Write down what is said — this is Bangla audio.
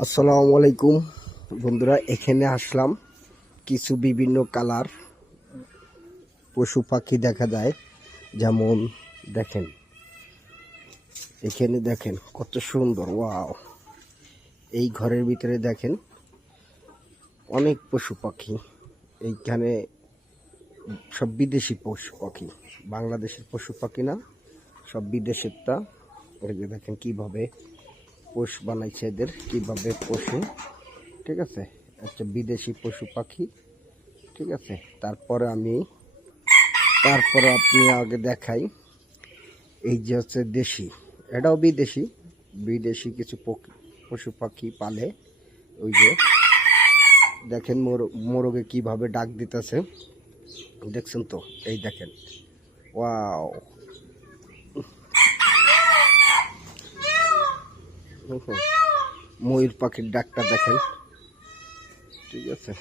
আসসালামু আলাইকুম বন্ধুরা, এখানে আসলাম কিছু বিভিন্ন কালার পশু পাখি দেখা যায়। যেমন দেখেন, এখানে দেখেন কত সুন্দর, ওয়াও। এই ঘরের ভিতরে দেখেন অনেক পশু পাখি। এইখানে সব বিদেশি পশু পাখি, বাংলাদেশের পশু পাখি না, সব বিদেশেরটা। এই যে দেখেন কিভাবে পোষ বানাইছে, এদের কিভাবে পোষে, ঠিক আছে। একটা বিদেশি পশু পাখি, ঠিক আছে। তারপরে আপনি আগে দেখাই, এই যে হচ্ছে দেশি, এটাও বিদেশি। বিদেশি কিছু পশু পাখি পালে। ওই যে দেখেন মোরগে কিভাবে ডাক দিতেছে, দেখছেন তো? এই দেখেন, ওয়াও। ময়ূর পাখির ডাকটা দেখেন, ঠিক আছে।